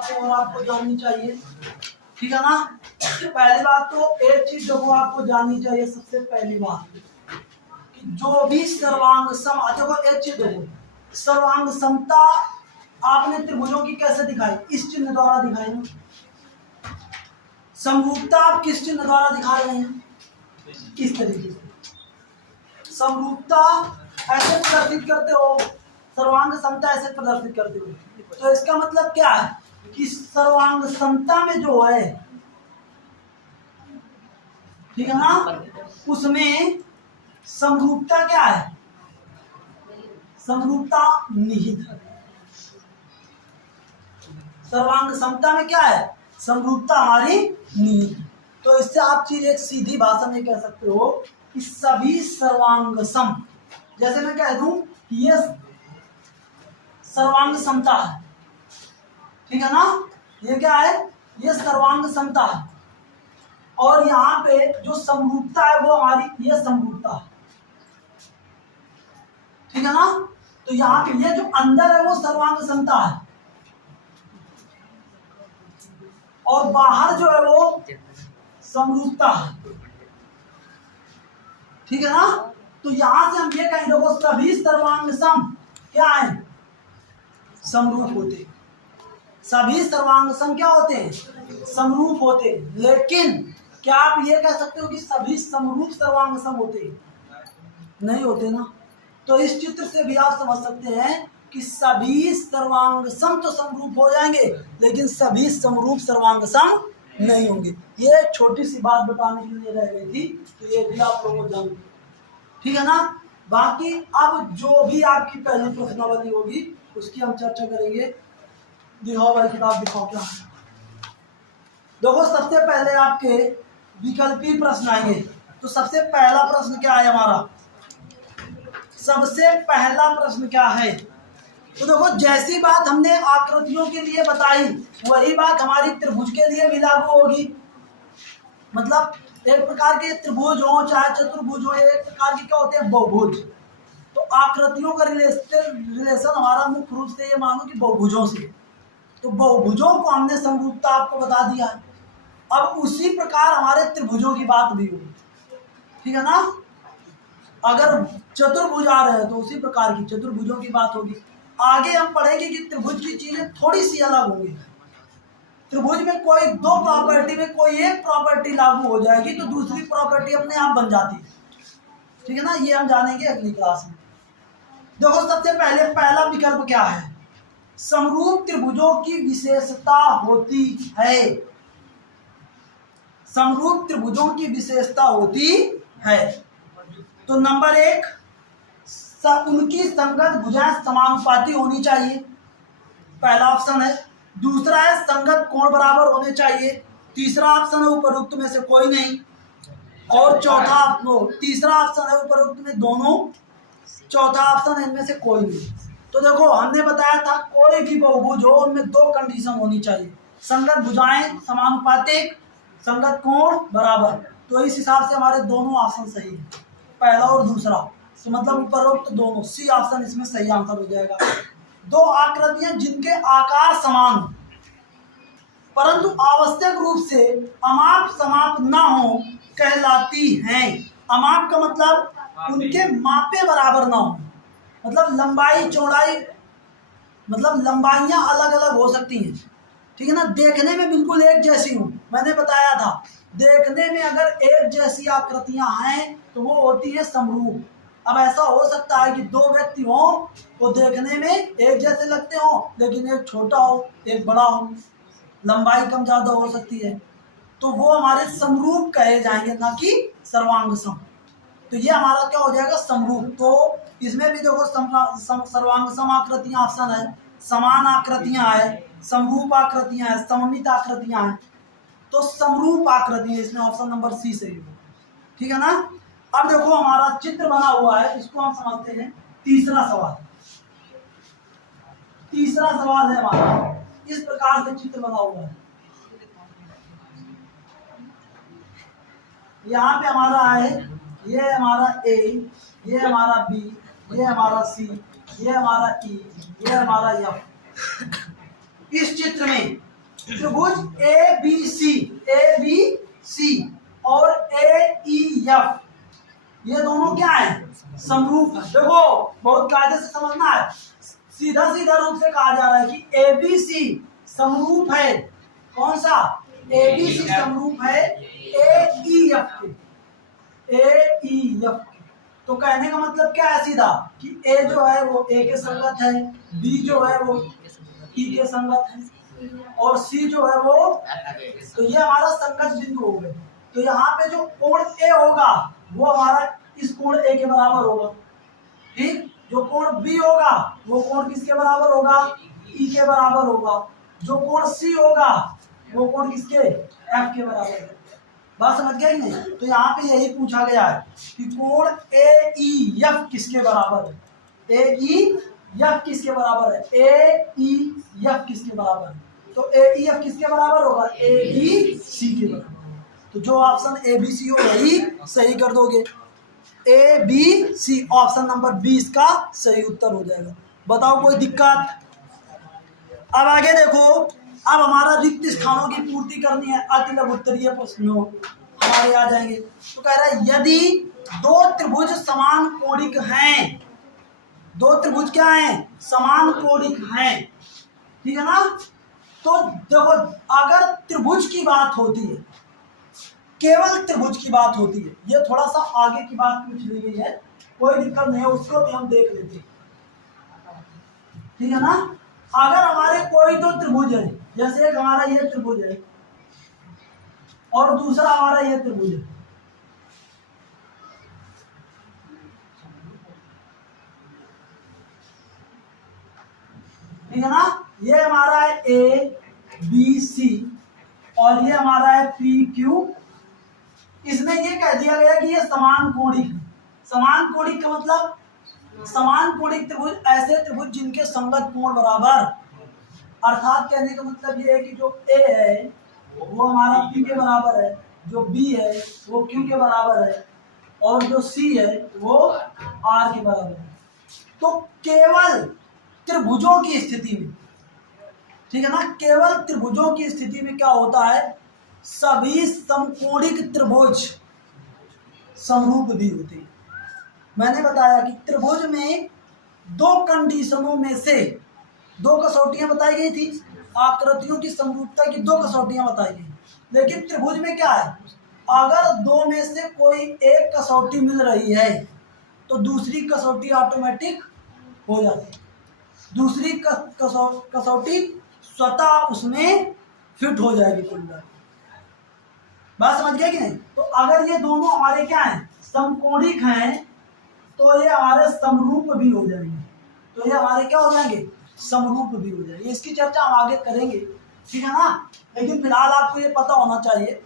बातें और आपको जाननी चाहिए, ठीक है ना। पहली बात तो एक चीज जो वो आपको जाननी चाहिए, सबसे पहली बात कि जो भी सर्वांग सम, देखो एक चीज देखो, सर्वांग समता आपने त्रिभुजों की कैसे दिखाई, इस चिन्ह द्वारा दिखाई ना। समरूपता आप किस चिन्ह द्वारा दिखा रहे हैं, इस तरीके से समरूपता ऐसे प्रदर्शित करते हो, सर्वांग समता ऐसे प्रदर्शित करते हो। तो इसका मतलब क्या है कि सर्वांग समता में जो है, ठीक है ना, उसमें समरूपता क्या है, समरूपता निहित है। सर्वांग समता में क्या है, समरूपता हमारी निहित। तो इससे आप चीज एक सीधी भाषा में कह सकते हो कि सभी सर्वांग सम, जैसे मैं कह दूं कि ये सर्वांग समता है, ठीक है ना, ये क्या है, ये सर्वांग समता है, और यहाँ पे जो समरूपता है वो हमारी ये समरूपता है, ठीक है ना। तो यहाँ पे ये जो अंदर है वो सर्वांग समता है, और बाहर जो है वो समरूपता है, ठीक है ना। तो यहां से हम ये कहेंगे देखो सभी सर्वांग सम क्या है, समरूप होते, सभी सर्वांग सम क्या होते हैं, समरूप होते। लेकिन क्या आप ये कह सकते हो कि सभी समरूप सर्वांग सम होते, नहीं होते ना। तो इस चित्र से भी आप समझ सकते हैं कि सभी सर्वांग सम तो समरूप हो जाएंगे, लेकिन सभी समरूप सर्वांग सम नहीं होंगे। ये छोटी सी बात बताने के लिए रह गई थी, तो ये भी आप लोगों को जानते, ठीक है ना। बाकी अब जो भी आपकी पहली प्रश्नावली होगी उसकी हम चर्चा करेंगे। दिखाओ भाई किताब, दिखाओ क्या है। देखो सबसे पहले आपके विकल्पी प्रश्न आएंगे। तो सबसे पहला प्रश्न क्या है हमारा, सबसे पहला प्रश्न क्या है, तो देखो जैसी बात हमने आकृतियों के लिए बताई वही बात हमारी त्रिभुज के लिए भी लागू होगी। मतलब एक प्रकार के त्रिभुज हो चाहे चतुर्भुज हो, एक प्रकार के क्या होते हैं, बहुभुज। तो आकृतियों का रिलेशन हमारा मुख्य रूप से ये मानो कि बहुभुजों से। तो बहुभुजों को हमने समरूपता आपको बता दिया है। अब उसी प्रकार हमारे त्रिभुजों की बात भी होगी, ठीक है ना। अगर चतुर्भुज आ रहे हैं तो उसी प्रकार की चतुर्भुजों की बात होगी। आगे हम पढ़ेंगे कि त्रिभुज की चीजें थोड़ी सी अलग होंगी। त्रिभुज में कोई दो प्रॉपर्टी में कोई एक प्रॉपर्टी लागू हो जाएगी तो दूसरी प्रॉपर्टी अपने आप बन जाती है, ठीक है ना। ये हम जानेंगे अगली क्लास में। देखो सबसे पहले पहला विकल्प क्या है, समरूप त्रिभुजों की विशेषता होती है, समरूप त्रिभुजों की विशेषता होती है। तो नंबर एक, उनकी संगत भुजाएं समानुपाती होनी चाहिए, पहला ऑप्शन है। दूसरा है संगत कोण बराबर होने चाहिए, तीसरा ऑप्शन है उपरोक्त में से कोई नहीं, और चौथा तीसरा ऑप्शन है उपरोक्त में दोनों, चौथा ऑप्शन है इनमें से कोई नहीं। तो देखो हमने बताया था कोई भी बहुभुज हो उनमें दो कंडीशन होनी चाहिए, संगत भुजाएं समानुपातिक, संगत कोण बराबर। तो इस हिसाब से हमारे दोनों ऑप्शन सही है, पहला और दूसरा। तो मतलब उपरोक्त दोनों, सी ऑप्शन इसमें सही आंसर हो जाएगा। दो आकृतियां जिनके आकार समान परंतु आवश्यक रूप से अमाप समाप न हो कहलाती हैं। अमाप का मतलब उनके मापे बराबर ना हो, मतलब लंबाई चौड़ाई, मतलब लंबाइयां अलग अलग हो सकती हैं, ठीक है ना। देखने में बिल्कुल एक जैसी हो, मैंने बताया था देखने में अगर एक जैसी आकृतियां हैं तो वो होती है समरूप। अब ऐसा हो सकता है कि दो व्यक्ति हों वो देखने में एक जैसे लगते हो, लेकिन एक छोटा हो एक बड़ा हो, लंबाई कम ज्यादा हो सकती है, तो वो हमारे समरूप कहे जाएंगे, ना कि सर्वांग सम। तो ये हमारा क्या हो जाएगा, समरूप। तो इसमें भी देखो सर्वांग सम आकृतियां ऑप्शन है, समान आकृतियां है, समरूप आकृतियां है, सममित आकृतियां हैं। तो समरूप आकृति है इसमें ऑप्शन नंबर सी सही होगा, ठीक है ना। अब देखो हमारा चित्र बना हुआ है, इसको हम समझते हैं। तीसरा सवाल, तीसरा सवाल है हमारा, इस प्रकार से चित्र बना हुआ है। यहाँ पे हमारा है, ये हमारा ए, ये हमारा बी, ये हमारा सी, ये हमारा ई, ये हमारा एफ। इस चित्र में त्रिभुज ए बी सी और AEF, ये दोनों क्या है? समरूप है। देखो बहुत कायदे से समझना है, सीधा सीधा रूप से कहा जा रहा है कि ABC समरूप है। कौन सा? ABC समरूप है AEF के। तो कहने का मतलब क्या है सीधा कि A जो है वो A के संगत है, B जो है वो E के संगत है और C जो है वो, तो ये हमारा संगत बिंदु हो गए। तो यहाँ पे जो कोण A होगा वो हमारा इस कोण A के बराबर होगा, ठीक। जो कोण B होगा वो कोण किसके बराबर होगा? E के बराबर होगा। जो कोण C होगा वो कोण किसके? F के बराबर है। बात समझ गया कि नहीं? तो यहाँ पे यही पूछा गया है कि कोण AEF किसके बराबर है? AEF किसके बराबर है? AEF किसके बराबर है? तो AEF किसके बराबर होगा? ABC के बराबर। तो जो ऑप्शन ABC हो वही सही कर दोगे। ABC ऑप्शन नंबर 20 का सही उत्तर हो जाएगा। बताओ कोई दिक्कत? अब आगे देखो, अब हमारा रिक्त स्थानों की पूर्ति करनी है। अति लघु उत्तरीय प्रश्न हमारे आ जाएंगे। तो कह रहा है यदि दो त्रिभुज समान कोणिक हैं, दो त्रिभुज क्या हैं? समान कोणिक हैं, ठीक है ना। तो देखो अगर त्रिभुज की बात होती है, केवल त्रिभुज की बात होती है, ये थोड़ा सा आगे की बात पूछ ली गई है, कोई दिक्कत नहीं है, उसको भी हम देख लेते हैं, ठीक है ना। अगर हमारे कोई दो त्रिभुज है, जैसे एक हमारा ये त्रिभुज है और दूसरा हमारा ये त्रिभुज है, ठीक है ना। ये हमारा है ABC और ये हमारा है PQ। इसमें ये कह दिया गया कि ये समान कोणिक है। समान कोणिक का मतलब, समान कोणिक त्रिभुज ऐसे त्रिभुज जिनके संगत कोण बराबर, अर्थात कहने का मतलब ये है कि जो A है वो हमारा P के बराबर है, जो B है वो Q के बराबर है और जो C है वो R के बराबर है। तो केवल त्रिभुजों की स्थिति में, ठीक है ना, केवल त्रिभुजों की स्थिति में क्या होता है? सभी समकोणिक त्रिभुज समरूप भी होते हैं। मैंने बताया कि त्रिभुज में दो कंडीशनों में से दो कसौटियां बताई गई थी, आकृतियों की समरूपता की दो कसौटियां बताई गई। लेकिन त्रिभुज में क्या है? अगर दो में से कोई एक कसौटी मिल रही है तो दूसरी कसौटी ऑटोमेटिक हो जाती है, दूसरी कसौटी स्वतः उसमें फिट हो जाएगी कुल मिलाकर। बात समझ गया कि नहीं? तो अगर ये दोनों हमारे क्या हैं? समकोणिक हैं, तो ये हमारे समरूप भी हो जाएंगे। तो ये हमारे क्या हो जाएंगे? समरूप भी हो जाएंगे। इसकी चर्चा हम आगे करेंगे, ठीक है ना। लेकिन फिलहाल आपको ये पता होना चाहिए,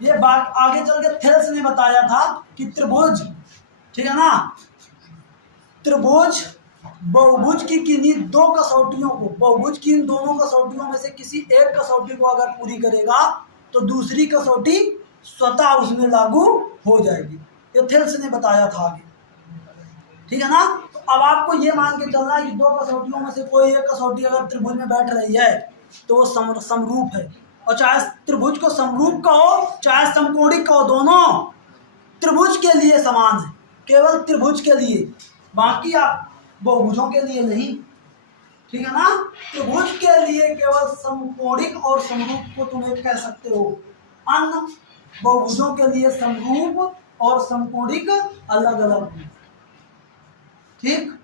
ये बात आगे चल के थेल्स ने बताया था कि त्रिभुज, ठीक है ना, त्रिभुज बहुभुज की किन्हीं दो कसौटियों को, बहुभुज की इन दोनों कसौटियों में से किसी एक कसौटी को अगर पूरी करेगा तो दूसरी कसौटी स्वतः उसमें लागू हो जाएगी। ये थेल्स ने बताया था आगे, ठीक है ना। तो अब आपको ये मान के चलना है कि दो कसौटियों में से कोई एक कसौटी अगर त्रिभुज में बैठ रही है तो वो समरूप है। और चाहे त्रिभुज को समरूप कहो चाहे समकोणिक कहो, दोनों त्रिभुज के लिए समान है, केवल त्रिभुज के लिए, बाकी आप बहुभुजों के लिए नहीं, ठीक है ना। त्रिभुज के लिए केवल समकोणिक और समरूप को तुम एक कह सकते हो, अन्य बहुभुजों के लिए समरूप और समकोणिक अलग अलग, ठीक।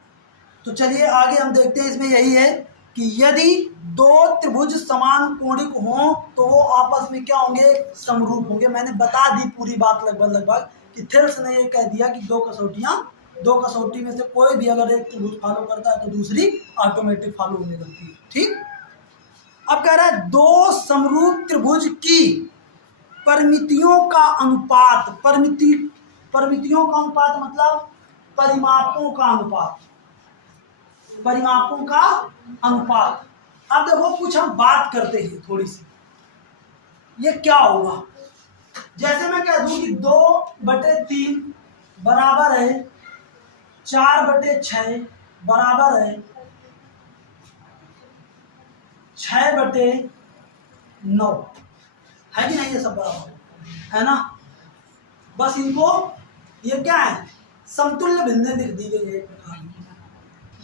तो चलिए आगे हम देखते हैं। इसमें यही है कि यदि दो त्रिभुज समान कोणिक हों तो वो आपस में क्या होंगे? समरूप होंगे। मैंने बता दी पूरी बात लगभग कि थेल्स ने ये कह दिया कि दो कसौटी में से कोई भी अगर एक त्रिभुज फॉलो करता है तो दूसरी ऑटोमेटिक फॉलो होने लगती है, ठीक। अब कह रहा है दो समरूप त्रिभुज की परिमितियों का अनुपात, परिमितियों का अनुपात मतलब परिमापों का अनुपात, परिमापों का अनुपात। अब देखो कुछ हम बात करते हैं थोड़ी सी, ये क्या होगा? जैसे मैं कह दूं कि 2/3 बराबर है 4/6 बराबर है 6/3 9 है कि नहीं, ये सब बराबर है ना। बस इनको ये क्या है, समतुल्य भिन्नें दी गई है एक प्रकार की।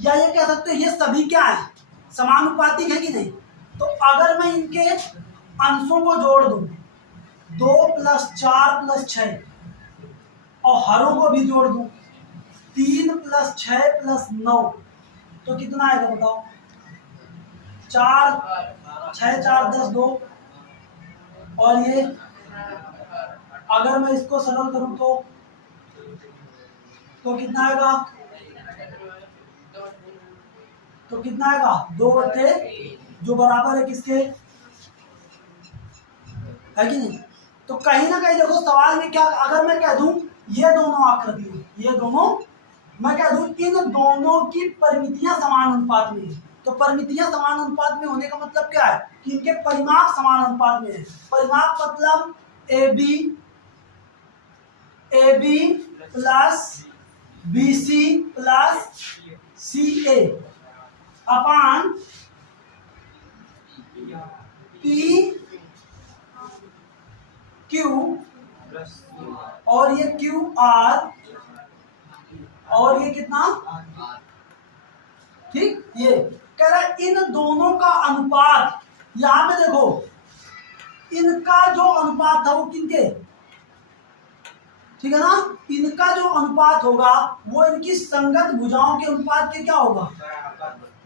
या ये कह सकते हैं ये सभी क्या है, समानुपातिक है कि नहीं। तो अगर मैं इनके अंशों को जोड़ दूं 2 + 4 + 6 और हरों को भी जोड़ दूं 3 + 6 + 9 तो कितना आएगा बताओ, 4 6 4 10 2। और ये अगर मैं इसको सरल करूं तो कितना आएगा, तो कितना आएगा 2/, जो बराबर है किसके, है कि नहीं। तो कहीं ना कहीं देखो सवाल में क्या, अगर मैं कह दूं ये दोनों आकृति, ये दोनों, मैं कह दूं इन दोनों की परिमितियां समान अनुपात में है, तो परिमितियां समान अनुपात में होने का मतलब क्या है कि इनके परिमाप समान अनुपात में है। परिमाप मतलब AB + BC + CA अपान PQ और ये QR और ये कितना, ठीक। ये कह रहा है इन दोनों का अनुपात, यहां पे देखो इनका जो अनुपात था वो किनके, ठीक है ना, इनका जो अनुपात होगा वो इनकी संगत भुजाओं के अनुपात के क्या होगा,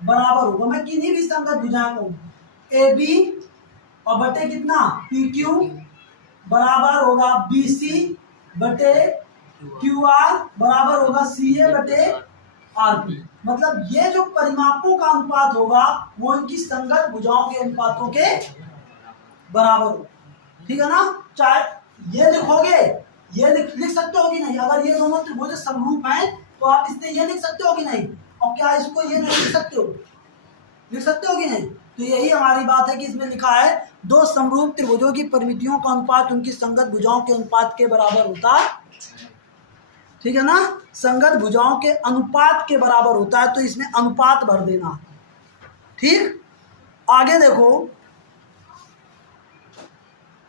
बराबर होगा। मैं किन्हीं भी संगत भुजाओं को AB और बटे कितना PQ बराबर होगा BC बटे QR बराबर होगा CA बटे RP। मतलब ये जो परिमापों का अनुपात होगा वो इनकी संगत भुजाओं के अनुपातों के बराबर होगा, ठीक है ना। चाहे ये लिखोगे, ये लिख सकते हो कि नहीं, अगर ये दोनों त्रिभुज समरूप हैं तो आप इससे ये लिख सकते हो कि नहीं, और क्या इसको ये नहीं लिख सकते हो, लिख सकते हो कि नहीं। तो यही हमारी बात है कि इसमें लिखा है दो समरूप त्रिभुजों की परिमितियों का अनुपात उनकी संगत भुजाओं के अनुपात के बराबर होता है, ठीक है ना, संगत भुजाओं के अनुपात के बराबर होता है, तो इसमें अनुपात भर देना, ठीक। आगे देखो,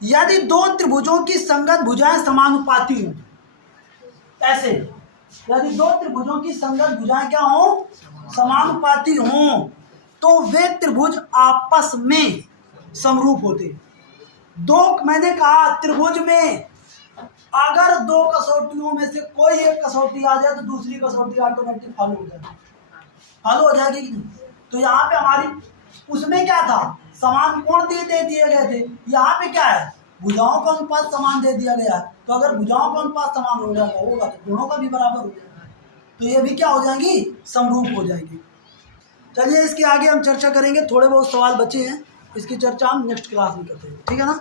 यदि दो त्रिभुजों की संगत भुजाएं समानुपाती हों, ऐसे यदि दो त्रिभुजों की संगत भुजाएं क्या हो, समानुपाती हों, तो वे त्रिभुज आपस में समरूप होते। दो, मैंने कहा त्रिभुज में अगर दो कसौटियों में से कोई एक कसौटी आ जाए तो दूसरी कसौटी ऑटोमेटिक हल हो जाएगी, हल हो जाएगी कि नहीं। तो यहाँ पे हमारी उसमें क्या था, समान कोण दे दिए गए थे, यहाँ पे क्या है, भुजाओं का अनुपात समान दे दिया गया है। तो अगर भुजाओं का अनुपात समान हो जाएगा होगा तो कोणों का भी बराबर हो जाएगा, तो ये भी क्या हो जाएंगी, समरूप हो जाएंगी। चलिए इसके आगे हम चर्चा करेंगे, थोड़े बहुत सवाल बचे हैं, इसकी चर्चा हम नेक्स्ट क्लास में करते हैं, ठीक है ना।